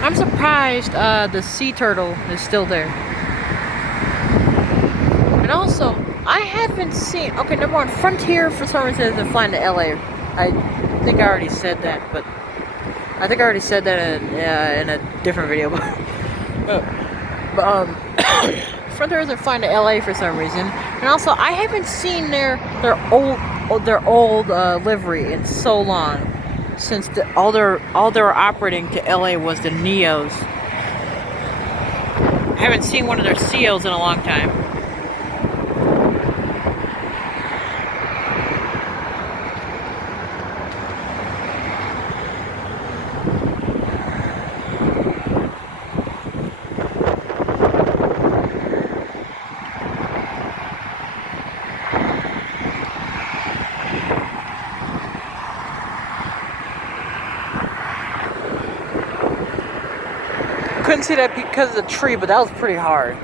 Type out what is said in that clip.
I'm surprised the sea turtle is still there. And also, I haven't seen. Okay, number one, Frontier for some reason isn't flying to LA. I think I already said that, but I think I already said that in a different video. But Frontier isn't flying to LA for some reason. And also, I haven't seen their old livery in so long. Since all they were operating to LA was the Neos. I haven't seen one of their CEOs in a long time. Couldn't see that because of the tree, but that was pretty hard.